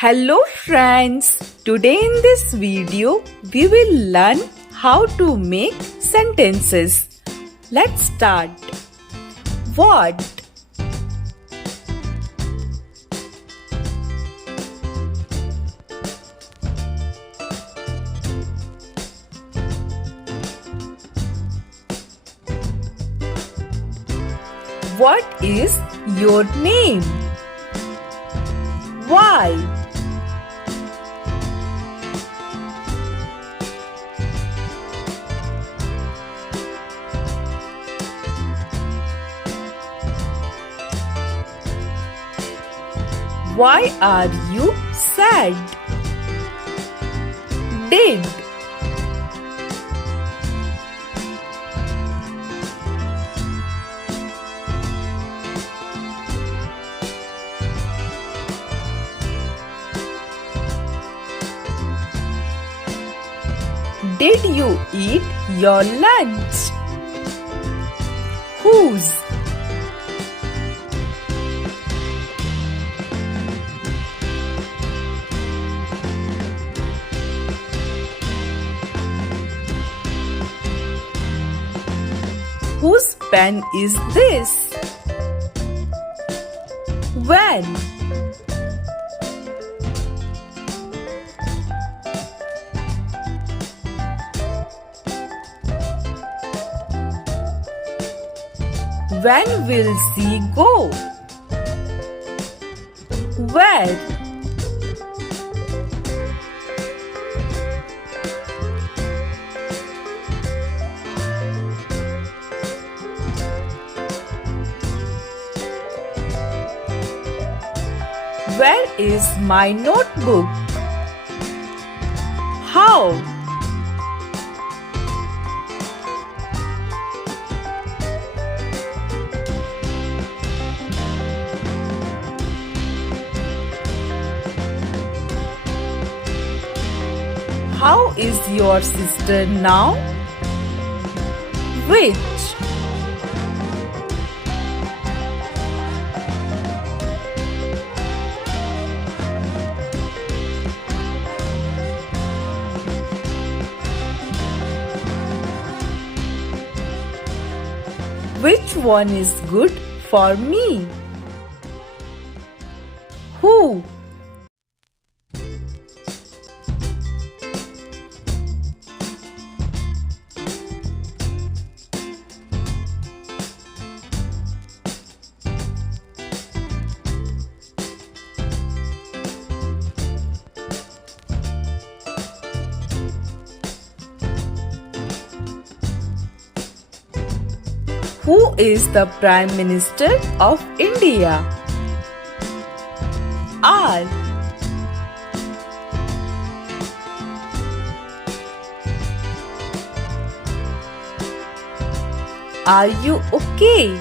Hello friends, today in this video we will learn how to make sentences. Let's start. What? What is your name? Why? Why are you sad? Did. Did you eat your lunch? Whose? Whose pen is this? When? When will she go? Where? Where is my notebook? How? How is your sister now? Which? Which one is good for me? Who? Who is the Prime Minister of India? R. Are you okay?